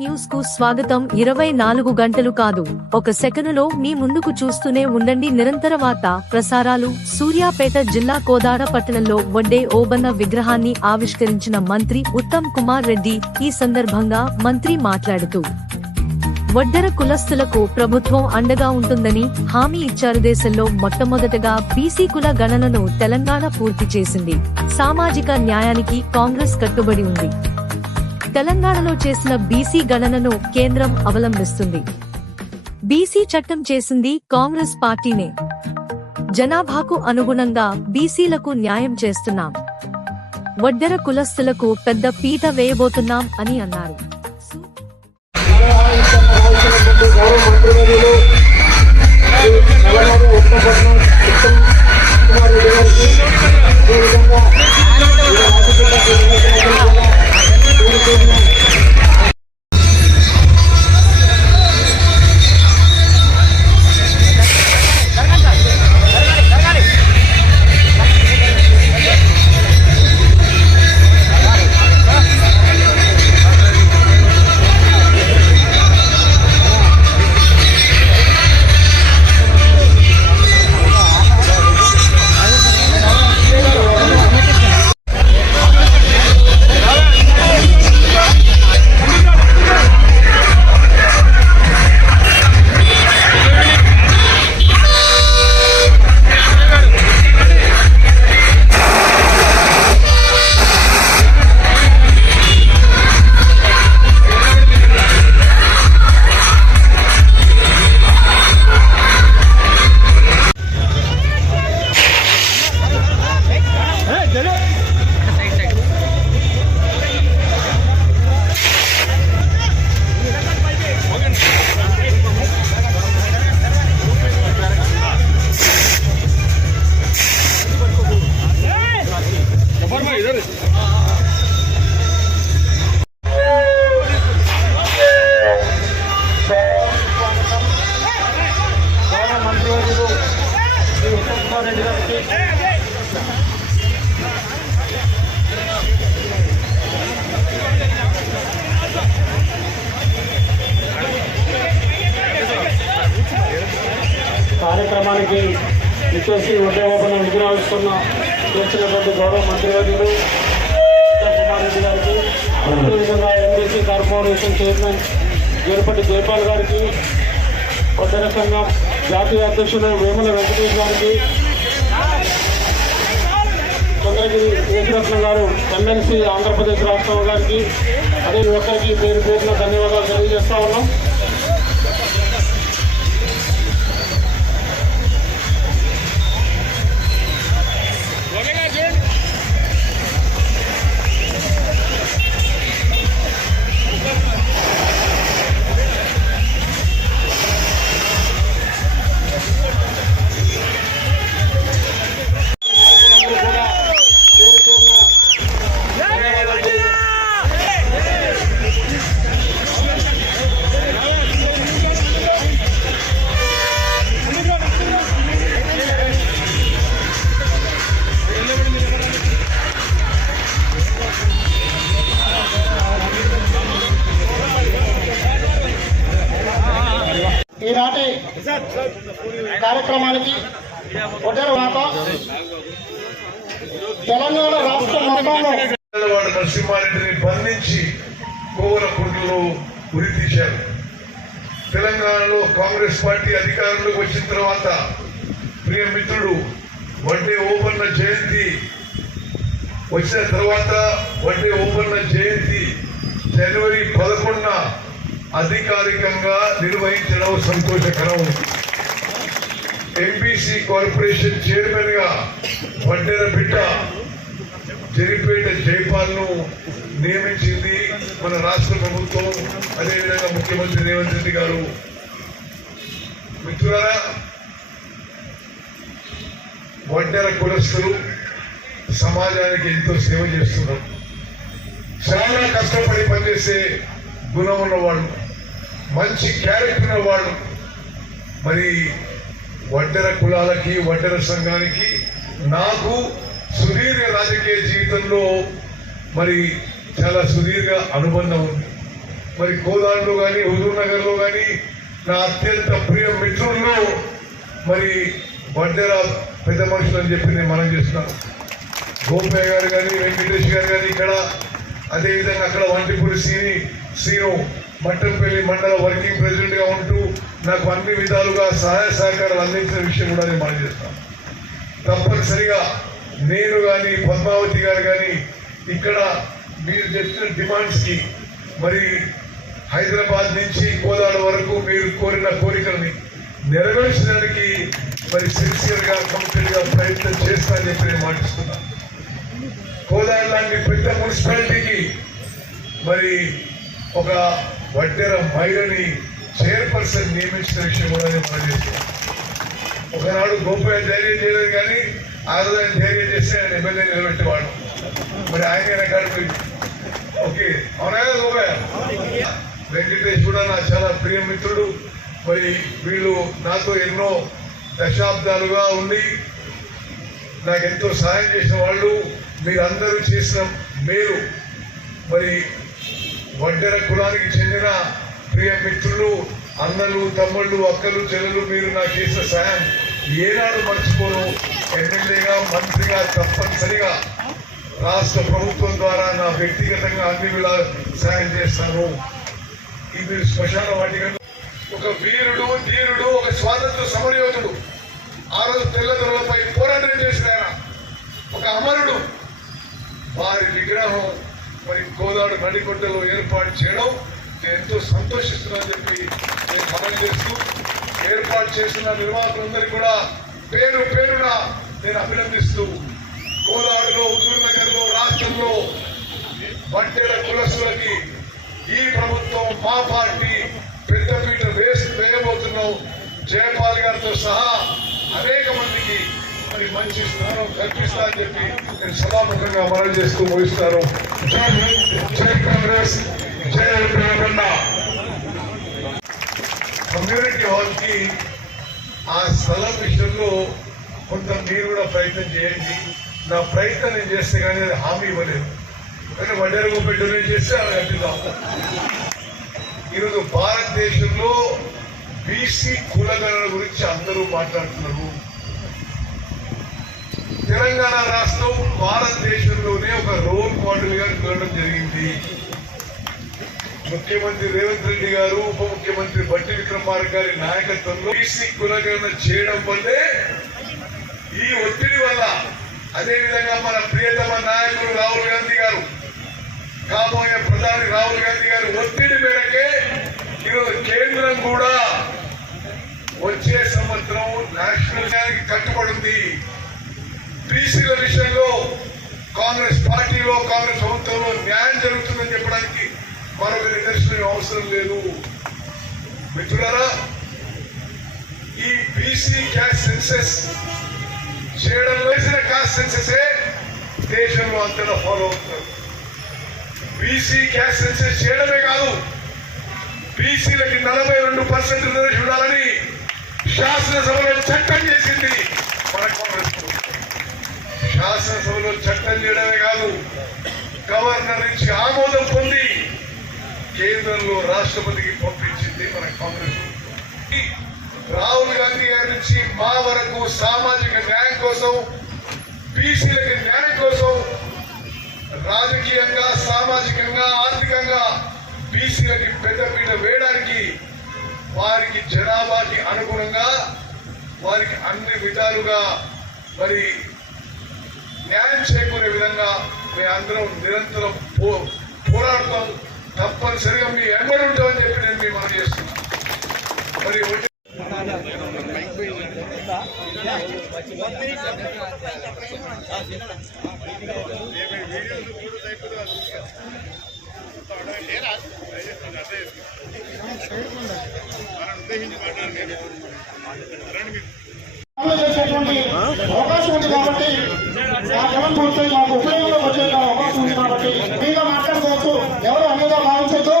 News కు స్వాగతం. 24 గంటలు కాదు, ఒక సెకనులో మీ ముందుకు చూస్తూనే ఉండండి. నిరంతర వార్తా ప్రసారాలు. సూర్యాపేట జిల్లా కోదాడ పట్టణంలో వడ్డే ఓబన్న విగ్రహాన్ని ఆవిష్కరించిన మంత్రి ఉత్తమ్ కుమార్ రెడ్డి. ఈ సందర్భంగా మంత్రి మాట్లాడుతూ వడ్డెర కులస్తులకు ప్రభుత్వం అండగా ఉంటుందని హామీ ఇచ్చారు. దేశంలో మొట్టమొదటగా బీసీ కుల గణనను తెలంగాణ పూర్తి చేసింది. సామాజిక న్యాయానికి కాంగ్రెస్ కట్టుబడి ఉంది. తెలంగాణలో చేసిన బీసీ గణనను కేంద్రం అవలంబిస్తుంది. బీసీ చట్టం చేసింది కాంగ్రెస్ పార్టీనే. జనాభాకు అనుగుణంగా బీసీలకు న్యాయం చేస్తున్నాం. వడ్డెర కులస్తులకు పెద్ద పీట వేయబోతున్నాం అని అన్నారు. కార్యక్రమానికి ఇచ్చేసి ఉద్యోగపన విగ్రహిస్తున్న చేసినటువంటి గౌరవ మంత్రివర్యులు ఉత్తమ్ కుమార్ రెడ్డి గారికి, అదేవిధంగా ఎంబీసీ కార్పొరేషన్ చైర్మన్ జేరుపట్టి జైపాల్ గారికి, వడ్డెర సంఘం జాతీయ అధ్యక్షులు వేముల వెంకటేష్ గారికి, చంద్రగిరి యేసురత్నం గారు ఎమ్మెల్సీ ఆంధ్రప్రదేశ్ రాష్ట్రం గారికి, అదే ఒక్కరికి పేరు పేరున ధన్యవాదాలు తెలియజేస్తా ఉన్నాం. ఈనాటి కార్యక్రమానికి వడ్డెర తెలంగాణ రాష్ట్ర మొత్తంలో నరసింహారెడ్డిని బంధించి కోవలకుంటలో ఉరి తీశారు. తెలంగాణలో కాంగ్రెస్ పార్టీ అధికారంలోకి వచ్చిన తర్వాత ప్రియ మిత్రుడు వడ్డే ఓబన్న జయంతి వచ్చిన తర్వాత వడ్డే ఓబన్న జయంతి జనవరి 11న అధికారికంగా నిర్వహించడం సంతోషకరం. ఎంబీసీ కార్పొరేషన్ చైర్మన్ గా వడ్డెర బిడ్డ జరిపేట జైపాల్ ను నియమించింది మన రాష్ట్ర ప్రభుత్వం, అదేవిధంగా ముఖ్యమంత్రి రేవంత్ రెడ్డి గారు. మిత్రులారా, వడ్డెర కులస్తులు సమాజానికి ఎంతో సేవ చేస్తున్నారు. చాలా కష్టపడి పనిచేసే గుణం ఉన్నవాళ్ళు, మంచి క్యారెక్టర్ ఉన్నవాళ్ళు. మరి వడ్డెర కులాలకి, వడ్డెర సంఘానికి నాకు సుదీర్ఘ రాజకీయ జీవితంలో మరి చాలా సుదీర్ఘ అనుబంధం ఉంది. మరి కోదాడులో కానీ హుజూర్ నగర్ లో కానీ నా అత్యంత ప్రియ మిత్రుల్లో మరి వడ్డెర పెద్ద మనుషులు అని చెప్పి నేను మనం చేస్తున్నాను. గోపయ్య గారు కానీ వెంకటేష్ గారు కానీ ఇక్కడ, అదేవిధంగా అక్కడ వంటిపూడి శ్రీను మట్టంపల్లి మండల వర్కింగ్ ప్రెసిడెంట్ గా ఉంటూ నాకు అన్ని విధాలుగా సహాయ సహకారాలు అందించిన విషయం కూడా నేను మనం చేస్తాను. తప్పనిసరిగా నేను కానీ పద్మావతి గారు కానీ ఇక్కడ మీరు చెప్పిన డిమాండ్స్ కి మరి హైదరాబాద్ నుంచి కోదాడ వరకు మీరు కోరిన కోరికల్ని నెరవేర్చడానికి మరి సిన్సియర్ గా కమిటెడ్ గా ప్రయత్నం చేస్తానని చెప్పి నేను మాటిస్తున్నాను. కోదాడ లాంటి పెద్ద మున్సిపాలిటీకి మరి ఒక వడ్డెర మహిళని చైర్పర్సన్ నియమించిన విషయం కూడా నేను మాటిస్తున్నాను. ఒకనాడు గోపయ్య ధైర్యం చేయలేదు కానీ ఆ రోజు ఆయన ధైర్యం చేస్తే ఆయన ఎమ్మెల్యే నిలబెట్టేవాడు. మరి ఆయన కాదు ఓకే అవునా కదా గోపయ్య? వెంకటేష్ కూడా నా చాలా ప్రియ మిత్రుడు. మరి వీళ్ళు నాతో ఎన్నో దశాబ్దాలుగా ఉండి నాకు ఎంతో సహాయం చేసిన వాళ్ళు. మీరందరూ చేసిన మేలు మరి వడ్డెర కులానికి చెందిన ప్రియ మిత్రులు, అన్నలు, తమ్ముళ్ళు, అక్కలు, చెల్లెలు, మీరు నాకు చేసిన సాయం ఏనాడు మర్చిపోను. ఎమ్మెల్యేగా, మంత్రిగా తప్పనిసరిగా రాష్ట్ర ప్రభుత్వం ద్వారా నా వ్యక్తిగతంగా అన్ని వేళ సాయం చేస్తాను. ఇది శ్మశాన వాటిక ఒక వీరుడు, ధీరుడు, ఒక స్వాతంత్ర సమరయోధుడు. ఆ రోజు తెల్లదొరలపై పోరాటం చేసిన ఆయన ఒక అమరుడు. వారి విగ్రహం మరి కోదాడు నడికొట్టలో ఏర్పాటు చేయడం నేను ఎంతో సంతోషిస్తున్నానని చెప్పి నేను మనం చేస్తూ ఏర్పాటు చేస్తున్న నిర్వాహకులందరికీ కూడా పేరు పేరున నేను అభినందిస్తూ కోదాడులో, హుజూర్ నగర్ లో, రాష్ట్రంలో వడ్డెర కులస్తులకి ఈ ప్రభుత్వం, మా పార్టీ పెద్దపీట వేయబోతున్నాం. జయపాల్ గారితో సహా అనేక మందికి మరి మంచి స్థానం కల్పిస్తా అని చెప్పి నేను సభాముఖంగా మనం చేస్తూ ముగిస్తాను. జై హింద్, జై కాంగ్రెస్, జై తెలంగాణ. కమ్యూనిటీ హాల్ కి ఆ స్థలం విషయంలో కొంత మీరు కూడా ప్రయత్నం చేయండి. నా ప్రయత్నం నేను చేస్తే కానీ అది హామీ ఇవ్వలేదు. కానీ వడ్డెర గోపి డొనేట్ చేస్తే అలా కట్టిద్దాం. ఈరోజు భారతదేశంలో బీసీ కులగణన గురించి అందరూ మాట్లాడుతున్నారు. తెలంగాణ రాష్ట్రం భారతదేశంలోనే ఒక రోల్ మోడల్ గా నిలవడం జరిగింది. ముఖ్యమంత్రి రేవంత్ రెడ్డి గారు, ఉప ముఖ్యమంత్రి బట్టి విక్రమార్క గారి నాయకత్వంలో బీసీ కులగణన చేయడం వల్లే ఈ ఒత్తిడి వల్ల, అదేవిధంగా మన ప్రియతమ నాయకులు రాహుల్ గాంధీ గారు, కాబోయే ప్రధాని రాహుల్ గాంధీ గారు ఒత్తిడి మేరకే ఈరోజు కేంద్రం కూడా వచ్చే సంవత్సరం నేషనల్ కట్టుబడింది. బీసీల విషయంలో కాంగ్రెస్ పార్టీలో, కాంగ్రెస్ ప్రభుత్వంలో న్యాయం జరుగుతుందని చెప్పడానికి మరొక నిదర్శనం అవసరం లేదు. మిత్రులారా, ఈ బీసీ క్యాస్ట్ సెన్సెస్ చేయడం వేసిన కాస్ట్ సెన్సెసే దేశంలో అంతటా ఫాలో అవుతున్నారు. బీసీ క్యాస్ట్ సెన్సెస్ చేయడమే కాదు, బీసీలకి 42% రిజర్వేషన్ ఉండాలని శాసనసభలో చట్టం చేసింది మన కాంగ్రెస్. శాసనసభలో చట్టం చేయడమే కాదు, గవర్నర్ నుంచి ఆమోదం పొంది కేంద్రంలో రాష్ట్రపతికి పంపించింది మన కాంగ్రెస్. రాహుల్ గాంధీ గారి నుంచి మా వరకు సామాజిక న్యాయం కోసం, బీసీలకి న్యాయం కోసం రాజకీయంగా, సామాజికంగా, ఆర్థికంగా బీసీలకి పెద్దపీట వేయడానికి, వారికి జనాభాకి అనుగుణంగా వారికి అన్ని విధాలుగా మరి న్యాయం చేకూరే విధంగా మేమందరం నిరంతరం పోరాడతాం. తప్పనిసరిగా మీ ఎంబడి ఉంటామని చెప్పి నేను మీ మనం చేస్తున్నాను. మరి చేసేటువంటి అవకాశం ఉంది కాబట్టి ఆ జనం పూర్తి మాకు ఉపయోగంలో వచ్చే అవకాశం ఉంది కాబట్టి మీగా మాట్లాడుకోవచ్చు, ఎవరు అన్నిగా భావించవచ్చు.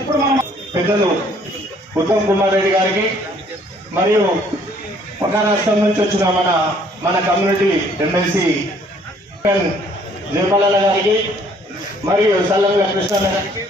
ఇప్పుడు మనం పెద్దలు ఉత్తమ్ కుమార్ రెడ్డి గారికి మరియు పక్క రాష్ట్రం నుంచి వచ్చిన మన కమ్యూనిటీ ఎమ్మెల్సీ జయపాల గారికి మరియు సల్లంగా కృష్ణ గారికి